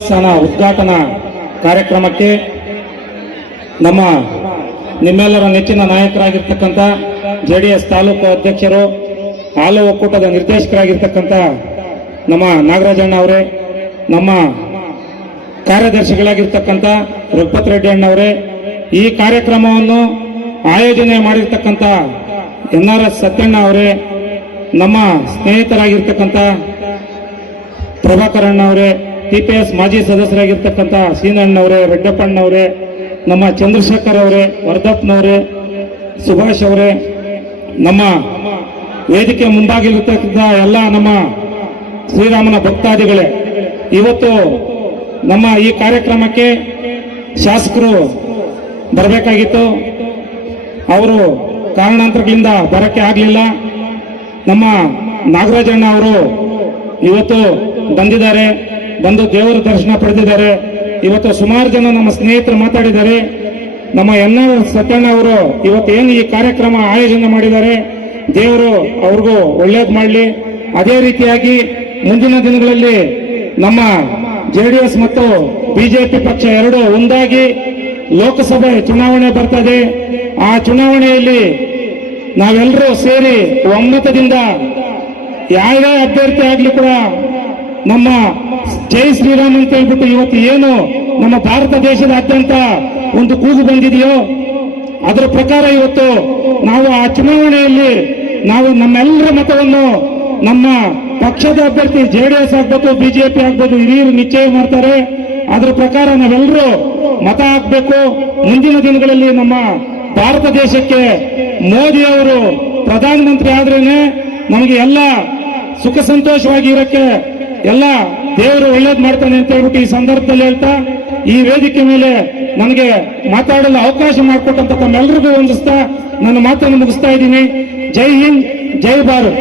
ಉದ್ಘಾಟನಾ ಕಾರ್ಯಕ್ರಮಕ್ಕೆ ನಮ್ಮ ನಿಮ್ಮೆಲ್ಲರ ನೆಚ್ಚಿನ ನಾಯಕರಾಗಿರ್ತಕ್ಕಂಥ ಜೆ ಡಿ ಎಸ್ ತಾಲೂಕು ಅಧ್ಯಕ್ಷರು ಹಾಲು ಒಕ್ಕೂಟದ ನಿರ್ದೇಶಕರಾಗಿರ್ತಕ್ಕಂಥ ನಮ್ಮ ನಾಗರಾಜಣ್ಣ ಅವರೇ, ನಮ್ಮ ಕಾರ್ಯದರ್ಶಿಗಳಾಗಿರ್ತಕ್ಕಂಥ ರಘುಪತ್ ರೆಡ್ಡಿ ಅಣ್ಣವರೇ ಈ ಕಾರ್ಯಕ್ರಮವನ್ನು ಆಯೋಜನೆ ಮಾಡಿರ್ತಕ್ಕಂಥ ಎನ್ ಆರ್ ಎಸ್ ಸತ್ಯಣ್ಣ ಅವರೇ, ನಮ್ಮ ಸ್ನೇಹಿತರಾಗಿರ್ತಕ್ಕಂಥ ಪ್ರಭಾಕರ್ ಪಿ ಎಸ್ ಮಾಜಿ ಸದಸ್ಯರಾಗಿರ್ತಕ್ಕಂಥ ಸೀನಣ್ಣವರೇ ರೆಡ್ಡಪ್ಪಣ್ಣವರೇ ನಮ್ಮ ಚಂದ್ರಶೇಖರ್ ಅವರೇ ವರ್ಧಪ್ಪನವರೇ ಸುಭಾಷ್ ಅವರೇ, ನಮ್ಮ ವೇದಿಕೆ ಮುಂದಾಗಿರ್ತಕ್ಕಂಥ ಎಲ್ಲ ನಮ್ಮ ಶ್ರೀರಾಮನ ಭಕ್ತಾದಿಗಳೇ, ಇವತ್ತು ನಮ್ಮ ಈ ಕಾರ್ಯಕ್ರಮಕ್ಕೆ ಶಾಸಕರು ಬರಬೇಕಾಗಿತ್ತು. ಅವರು ಕಾರಣಾಂತರಗಳಿಂದ ಬರಕ್ಕೆ ಆಗಲಿಲ್ಲ. ನಮ್ಮ ನಾಗರಾಜಣ್ಣ ಅವರು ಇವತ್ತು ಬಂದಿದ್ದಾರೆ. ಬಂದು ದೇವರ ದರ್ಶನ ಪಡೆದಿದ್ದಾರೆ. ಇವತ್ತು ಸುಮಾರು ಜನ ನಮ್ಮ ಸ್ನೇಹಿತರು ಮಾತಾಡಿದ್ದಾರೆ. ನಮ್ಮ ಎನ್ ಆರ್ ಸತ್ಯಣ್ಣ ಅವರು ಇವತ್ತು ಏನು ಈ ಕಾರ್ಯಕ್ರಮ ಆಯೋಜನೆ ಮಾಡಿದ್ದಾರೆ, ದೇವರು ಅವ್ರಿಗೂ ಒಳ್ಳೇದು ಮಾಡಲಿ. ಅದೇ ರೀತಿಯಾಗಿ ಮುಂದಿನ ದಿನಗಳಲ್ಲಿ ನಮ್ಮ ಜೆಡಿಎಸ್ ಮತ್ತು ಬಿಜೆಪಿ ಪಕ್ಷ ಎರಡು ಒಂದಾಗಿ ಲೋಕಸಭೆ ಚುನಾವಣೆ ಬರ್ತದೆ. ಆ ಚುನಾವಣೆಯಲ್ಲಿ ನಾವೆಲ್ಲರೂ ಸೇರಿ ಒಮ್ಮತದಿಂದ ಯಾರೇ ಅಭ್ಯರ್ಥಿ ಆಗ್ಲಿ ಕೂಡ ನಮ್ಮ ಜೈ ಶ್ರೀರಾಮ್ ಅಂತ ಹೇಳ್ಬಿಟ್ಟು ಇವತ್ತು ಏನು ನಮ್ಮ ಭಾರತ ದೇಶದ ಅತ್ಯಂತ ಒಂದು ಕೂಗು ಬಂದಿದೆಯೋ, ಅದರ ಪ್ರಕಾರ ಇವತ್ತು ನಾವು ಆ ಚುನಾವಣೆಯಲ್ಲಿ ನಾವು ನಮ್ಮೆಲ್ಲರ ಮತವನ್ನು ನಮ್ಮ ಪಕ್ಷದ ಅಭ್ಯರ್ಥಿ ಜೆಡಿಎಸ್ ಆಗ್ಬೋದು ಬಿಜೆಪಿ ಆಗ್ಬೋದು, ಹಿರಿಯರು ನಿಶ್ಚಯ ಮಾಡ್ತಾರೆ. ಅದರ ಪ್ರಕಾರ ನಾವೆಲ್ಲರೂ ಮತ ಹಾಕಬೇಕು. ಮುಂದಿನ ದಿನಗಳಲ್ಲಿ ನಮ್ಮ ಭಾರತ ದೇಶಕ್ಕೆ ಮೋದಿ ಅವರು ಪ್ರಧಾನಮಂತ್ರಿ ಆದ್ರೇನೆ ನಮಗೆ ಎಲ್ಲ ಸುಖ ಸಂತೋಷವಾಗಿ ಇರಕ್ಕೆ ಎಲ್ಲ ದೇವರು ಒಳ್ಳೇದ್ ಮಾಡ್ತಾನೆ ಅಂತ ಹೇಳ್ಬಿಟ್ಟು ಈ ಸಂದರ್ಭದಲ್ಲಿ ಹೇಳ್ತಾ, ಈ ವೇದಿಕೆ ಮೇಲೆ ನನಗೆ ಮಾತಾಡಲು ಅವಕಾಶ ಮಾಡಿಕೊಟ್ಟಂತ ತಮ್ಮೆಲ್ಲರಿಗೂ ವಂದಿಸ್ತಾ, ನನ್ನ ಮಾತನ್ನು ಮುಗಿಸ್ತಾ ಇದ್ದೀನಿ. ಜೈ ಹಿಂದ್, ಜೈ ಭಾರತ್.